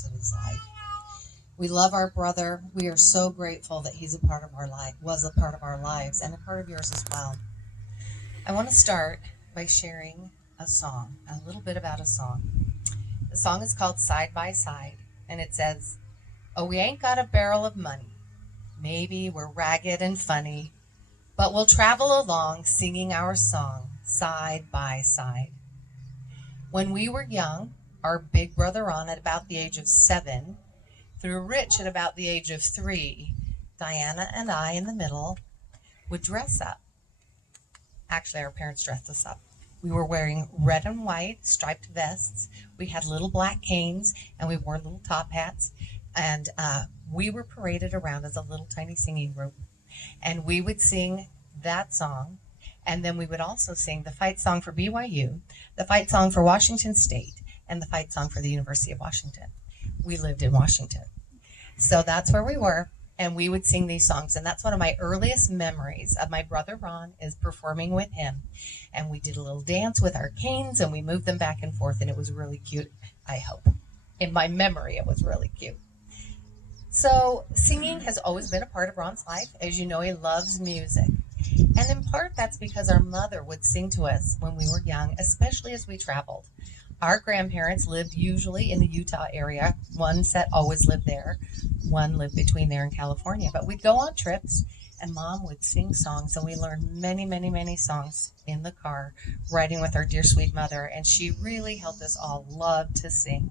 years of his life. We love our brother. We are so grateful that he's a part of our life, was a part of our lives, and a part of yours as well. I want to start by sharing a song, a little bit about a song. The song is called Side by Side, and it says, "Oh, we ain't got a barrel of money. Maybe we're ragged and funny, but we'll travel along singing our song side by side. When we were young, our big brother Ron at about the age of 7, through Rich at about the age of 3, Diana and I in the middle would dress up. Actually, our parents dressed us up. We were wearing red and white striped vests. We had little black canes, and we wore little top hats. And we were paraded around as a little tiny singing group. And we would sing that song. And then we would also sing the fight song for BYU, the fight song for Washington State, and the fight song for the University of Washington. We lived in Washington. So that's where we were. And we would sing these songs. And that's one of my earliest memories of my brother Ron, is performing with him. And we did a little dance with our canes, and we moved them back and forth. And it was really cute, I hope. In my memory, it was really cute. So singing has always been a part of Ron's life. As you know, he loves music. And in part, that's because our mother would sing to us when we were young, especially as we traveled. Our grandparents lived usually in the Utah area. One set always lived there. One lived between there and California. But we'd go on trips, and Mom would sing songs, and we learned many, many, many songs in the car, riding with our dear sweet mother. And she really helped us all love to sing.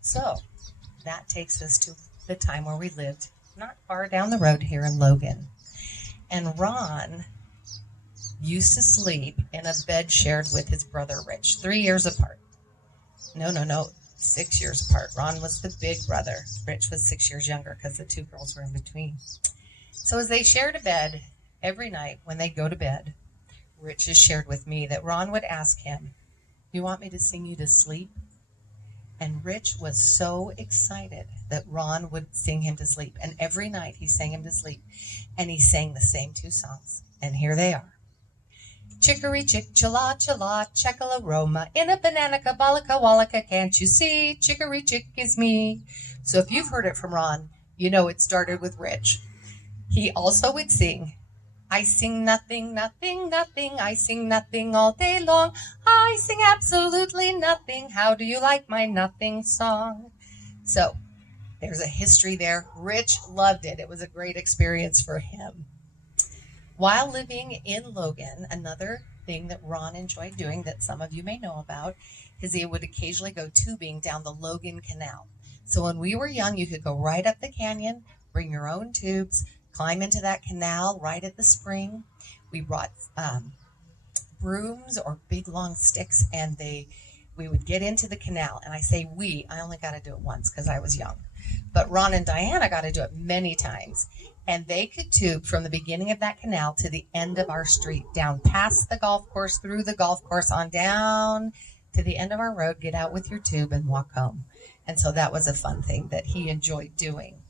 So that takes us to the time where we lived not far down the road here in Logan. And Ron used to sleep in a bed shared with his brother Rich, 3 years apart. No, 6 years apart. Ron was the big brother. Rich was 6 years younger because the two girls were in between. So as they shared a bed, every night when they go to bed, Rich has shared with me that Ron would ask him, "You want me to sing you to sleep?" And Rich was so excited that Ron would sing him to sleep. And every night he sang him to sleep. And he sang the same two songs. And here they are. Chicory chick, chilla, chilla, checkala roma, in a bananica, balaka, wallaka, can't you see? Chicory chick is me. So if you've heard it from Ron, you know it started with Rich. He also would sing, "I sing nothing, nothing, nothing. I sing nothing all day long. I sing absolutely nothing. How do you like my nothing song?" So there's a history there. Rich loved it. It was a great experience for him. While living in Logan, another thing that Ron enjoyed doing that some of you may know about is he would occasionally go tubing down the Logan Canal. So when we were young, you could go right up the canyon, bring your own tubes, climb into that canal right at the spring. We brought brooms or big long sticks, and we would get into the canal. And I say we, I only got to do it once because I was young. But Ron and Diana got to do it many times. And they could tube from the beginning of that canal to the end of our street, down past the golf course, through the golf course, on down to the end of our road, get out with your tube and walk home. And so that was a fun thing that he enjoyed doing.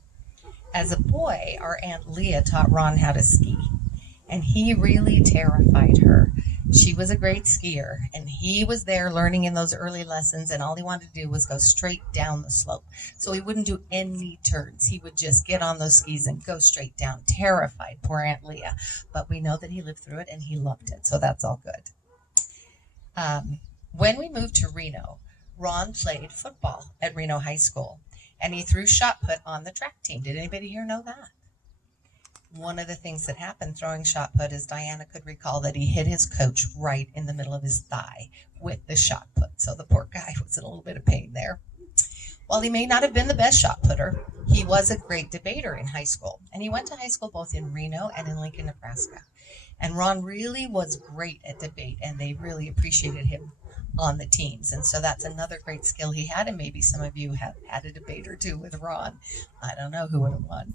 As a boy, our Aunt Leah taught Ron how to ski, and he really terrified her. She was a great skier, and he was there learning in those early lessons, and all he wanted to do was go straight down the slope. So he wouldn't do any turns. He would just get on those skis and go straight down. Terrified, poor Aunt Leah. But we know that he lived through it, and he loved it, so that's all good. When we moved to Reno, Ron played football at Reno High School, and he threw shot put on the track team. Did anybody here know that? One of the things that happened throwing shot put is Diana could recall that he hit his coach right in the middle of his thigh with the shot put. So the poor guy was in a little bit of pain there. While he may not have been the best shot putter, he was a great debater in high school. And he went to high school both in Reno and in Lincoln, Nebraska. And Ron really was great at debate, and they really appreciated him on the teams. And so that's another great skill he had. And maybe some of you have had a debate or two with Ron. I don't know who would have won.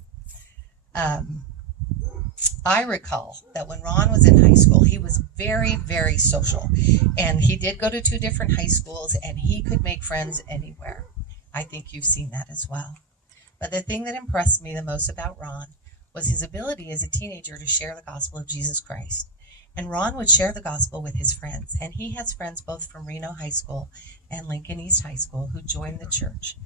I recall that when Ron was in high school, he was very, very social. And he did go to 2 different high schools, and he could make friends anywhere. I think you've seen that as well. But the thing that impressed me the most about Ron was his ability as a teenager to share the gospel of Jesus Christ. And Ron would share the gospel with his friends. And he has friends both from Reno High School and Lincoln East High School who joined the church.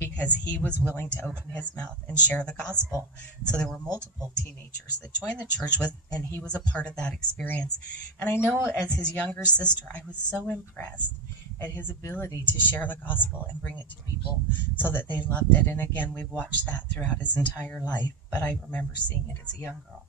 because he was willing to open his mouth and share the gospel. So there were multiple teenagers that joined the church with, and he was a part of that experience. And I know as his younger sister, I was so impressed at his ability to share the gospel and bring it to people so that they loved it. And again, we've watched that throughout his entire life, but I remember seeing it as a young girl.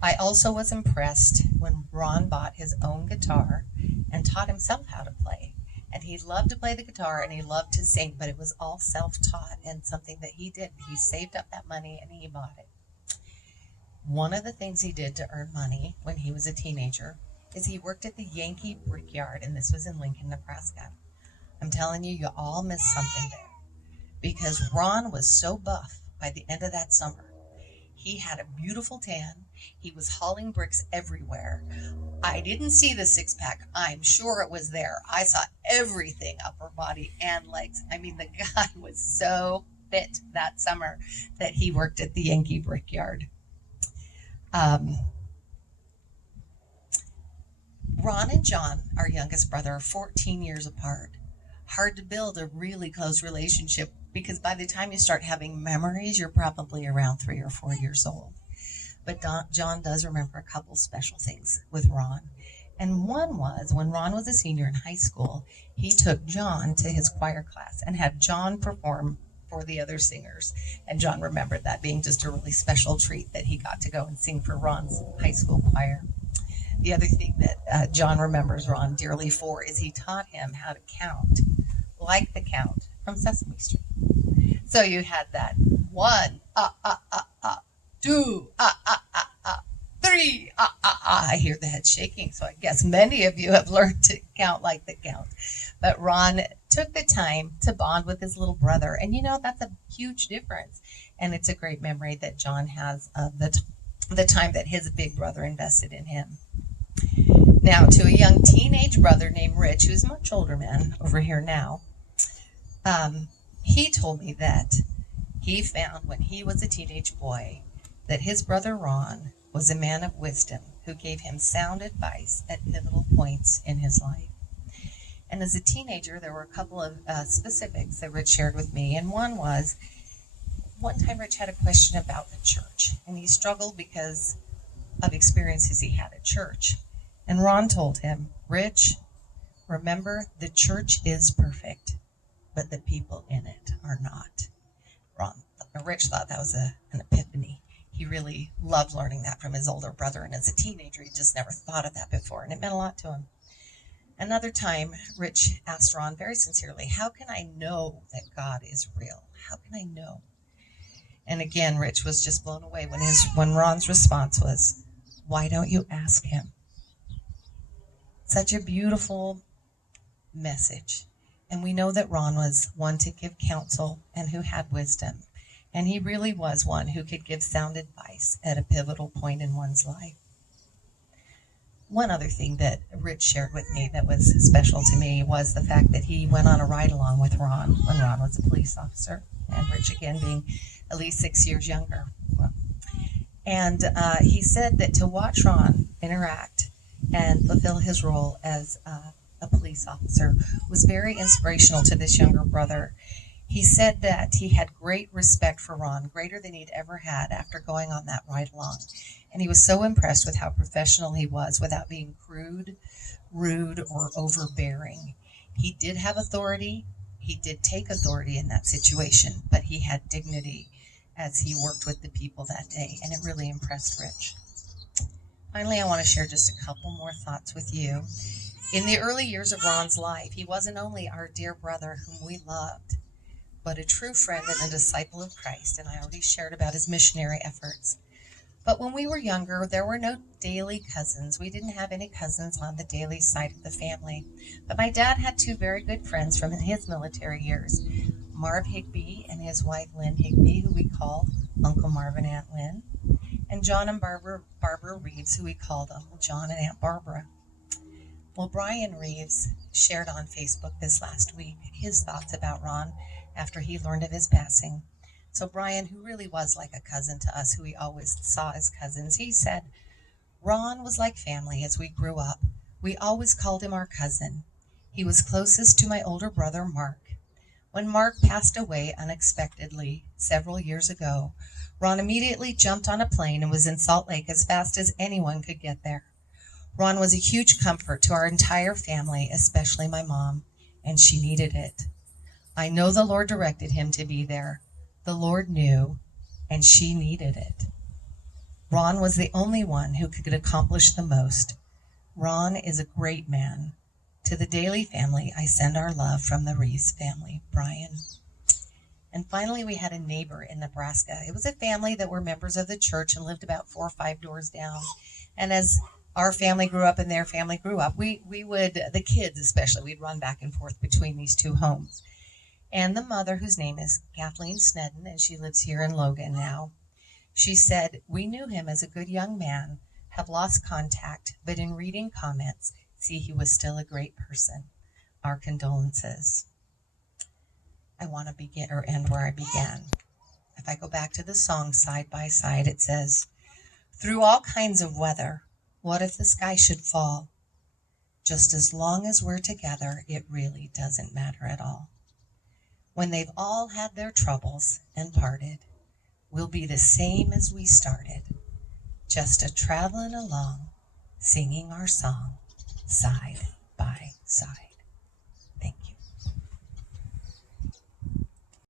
I also was impressed when Ron bought his own guitar and taught himself how to play. And he loved to play the guitar and he loved to sing, but it was all self-taught and something that he did. He saved up that money and he bought it. One of the things he did to earn money when he was a teenager is he worked at the Yankee Brickyard, and this was in Lincoln, Nebraska. I'm telling you, you all missed something there because Ron was so buff by the end of that summer. He had a beautiful tan. He was hauling bricks everywhere. I didn't see the six-pack. I'm sure it was there. I saw everything, upper body and legs. I mean, the guy was so fit that summer that he worked at the Yankee Brickyard. Ron and John, our youngest brother, are 14 years apart. Hard to build a really close relationship because by the time you start having memories, you're probably around 3 or 4 years old. But John does remember a couple special things with Ron. And one was when Ron was a senior in high school, he took John to his choir class and had John perform for the other singers. And John remembered that being just a really special treat that he got to go and sing for Ron's high school choir. The other thing that John remembers Ron dearly for is he taught him how to count, like the count from Sesame Street. So you had that 1, 2, 3, I hear the head shaking, so I guess many of you have learned to count like the count. But Ron took the time to bond with his little brother, and you know, that's a huge difference. And it's a great memory that John has of the time that his big brother invested in him. Now, to a young teenage brother named Rich, who's a much older man over here now, he told me that he found when he was a teenage boy that his brother Ron was a man of wisdom who gave him sound advice at pivotal points in his life. And as a teenager, there were a couple of specifics that Rich shared with me. And one was, one time Rich had a question about the church, and he struggled because of experiences he had at church. And Ron told him, Rich, remember, the church is perfect, but the people in it are not. Rich thought that was an epiphany. He really loved learning that from his older brother, and as a teenager, he just never thought of that before, and it meant a lot to him. Another time, Rich asked Ron very sincerely, how can I know that God is real? How can I know? And again, Rich was just blown away when Ron's response was, why don't you ask him? Such a beautiful message. And we know that Ron was one to give counsel and who had wisdom. And he really was one who could give sound advice at a pivotal point in one's life. One other thing that Rich shared with me that was special to me was the fact that he went on a ride-along with Ron when Ron was a police officer, and Rich again being at least 6 years younger. And he said that to watch Ron interact and fulfill his role as a police officer was very inspirational to this younger brother. He said that he had great respect for Ron, greater than he'd ever had after going on that ride along. And he was so impressed with how professional he was without being crude, rude, or overbearing. He did have authority. He did take authority in that situation, but he had dignity as he worked with the people that day, and it really impressed Rich. Finally, I want to share just a couple more thoughts with you. In the early years of Ron's life, he wasn't only our dear brother whom we loved, but a true friend and a disciple of Christ, and I already shared about his missionary efforts. But when we were younger, there were no Daly cousins. We didn't have any cousins on the Daly side of the family. But my dad had two very good friends from his military years, Marv Higbee and his wife Lynn Higbee, who we called Uncle Marv and Aunt Lynn, and John and Barbara Reeves, who we called Uncle John and Aunt Barbara. Well, Brian Reeves shared on Facebook this last week his thoughts about Ron after he learned of his passing. So Brian, who really was like a cousin to us, who we always saw as cousins, he said, Ron was like family as we grew up. We always called him our cousin. He was closest to my older brother, Mark. When Mark passed away unexpectedly several years ago, Ron immediately jumped on a plane and was in Salt Lake as fast as anyone could get there. Ron was a huge comfort to our entire family, especially my mom, and she needed it. I know the Lord directed him to be there. The Lord knew, and she needed it. Ron was the only one who could accomplish the most. Ron is a great man. To the Daly family, I send our love from the Reese family. Brian. And finally, we had a neighbor in Nebraska. It was a family that were members of the church and lived about 4 or 5 doors down. And as our family grew up and their family grew up, we would, the kids especially, we'd run back and forth between these two homes. And the mother, whose name is Kathleen Snedden, and she lives here in Logan now, she said, "We knew him as a good young man, have lost contact, but in reading comments, see he was still a great person. Our condolences." I want to begin or end where I began. If I go back to the song Side by Side, it says, "Through all kinds of weather, what if the sky should fall? Just as long as we're together, it really doesn't matter at all. When they've all had their troubles and parted, we'll be the same as we started, just a traveling along, singing our song, side by side."